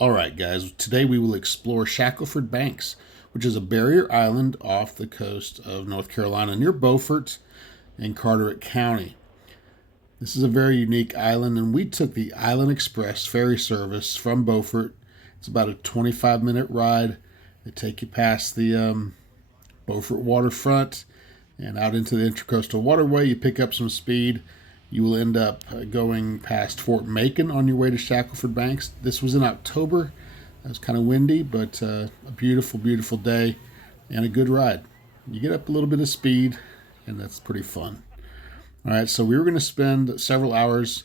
All right, guys, today we will explore Shackleford Banks, which is a barrier island off the coast of North Carolina near Beaufort and Carteret County. This is a very unique island, and we took the Island Express ferry service from Beaufort. It's about a 25-minute ride. They take you past the Beaufort waterfront and out into the Intracoastal Waterway. You pick up some speed. You will end up going past Fort Macon on your way to Shackleford Banks. This was in October. It was kind of windy, but a beautiful, beautiful day and a good ride. You get up a little bit of speed, and that's pretty fun. All right, so we were going to spend several hours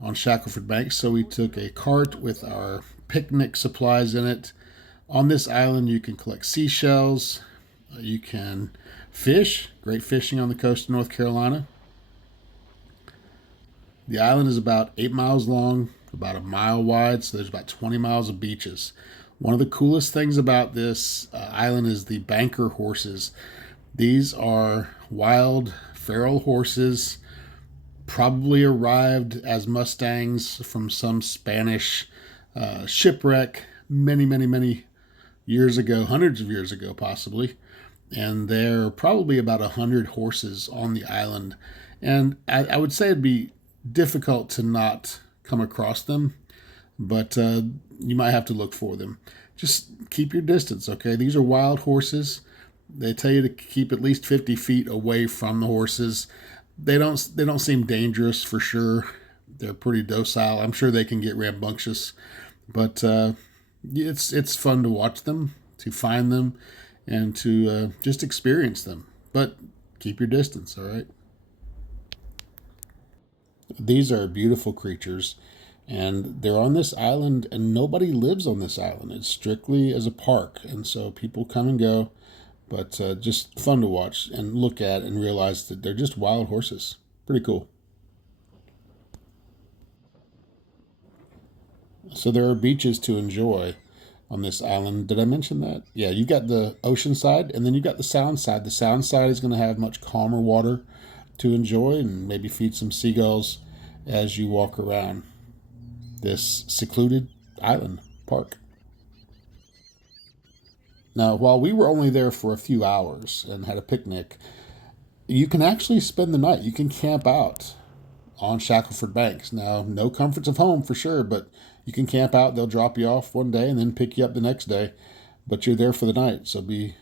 on Shackleford Banks, so we took a cart with our picnic supplies in it. On this island, you can collect seashells. You can fish. Great fishing on the coast of North Carolina. The island is about 8 miles long, about a mile wide, so there's about 20 miles of beaches. One of the coolest things about this island is the banker horses. These are wild, feral horses, probably arrived as Mustangs from some Spanish shipwreck many, many, many years ago, hundreds of years ago, possibly. And there are probably about 100 horses on the island. And I would say it'd be difficult to not come across them, but you might have to look for them. Just keep your distance, okay? These are wild horses. They tell you to keep at least 50 feet away from the horses. They don't seem dangerous for sure. They're pretty docile. I'm sure they can get rambunctious, but it's fun to watch them, to find them, and to just experience them. But keep your distance, all right? These are beautiful creatures, and they're on this island, and nobody lives on this island. It's strictly as a park, and so people come and go, but just fun to watch and look at and realize that they're just wild horses. Pretty cool. So there are beaches to enjoy on this island. Did I mention that? Yeah, you got the ocean side, and then you got the sound side. The sound side is going to have much calmer water to enjoy, and maybe feed some seagulls as you walk around this secluded island park. Now, while we were only there for a few hours and had a picnic, you can actually spend the night. You can camp out on Shackleford Banks. Now, no comforts of home for sure, but you can camp out. They'll drop you off one day and then pick you up the next day, but you're there for the night, so be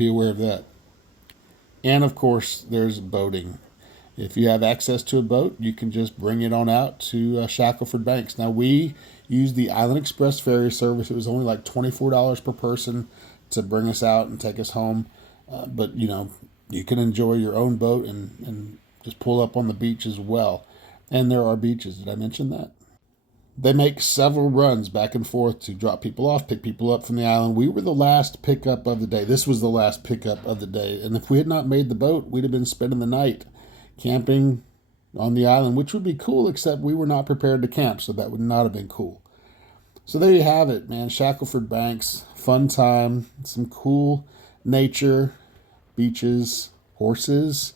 aware of that. And of course, there's boating. If you have access to a boat, you can just bring it on out to Shackleford Banks. Now, we used the Island Express ferry service. It was only like $24 per person to bring us out and take us home. But, you can enjoy your own boat and just pull up on the beach as well. And there are beaches. Did I mention that? They make several runs back and forth to drop people off, pick people up from the island. We were the last pickup of the day. This was the last pickup of the day. And if we had not made the boat, we'd have been spending the night camping on the island, which would be cool, except we were not prepared to camp, so that would not have been cool. So there you have it, man. Shackleford Banks, fun time, some cool nature, beaches, horses,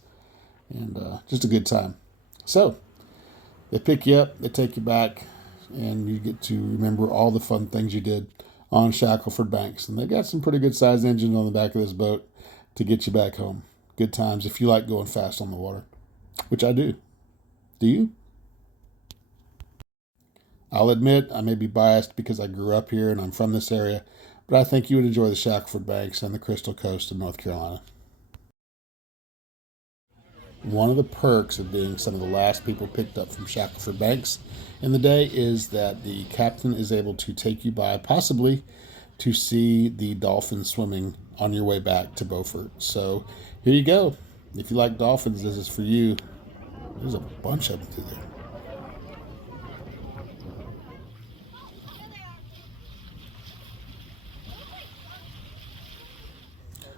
and just a good time. So they pick you up, they take you back, and you get to remember all the fun things you did on Shackleford Banks. And they got some pretty good sized engines on the back of this boat to get you back home. Good times if you like going fast on the water, which I do. Do you? I'll admit I may be biased because I grew up here and I'm from this area, but I think you would enjoy the Shackleford Banks and the Crystal Coast of North Carolina. One of the perks of being some of the last people picked up from Shackleford Banks in the day is that the captain is able to take you by, possibly, to see the dolphins swimming on your way back to Beaufort. So here you go. If you like dolphins, this is for you. There's a bunch of them through there.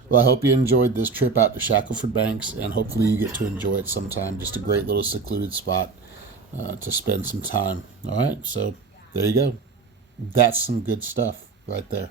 Well, I hope you enjoyed this trip out to Shackleford Banks, and hopefully you get to enjoy it sometime. Just a great little secluded spot to spend some time. All right, so there you go. That's some good stuff right there.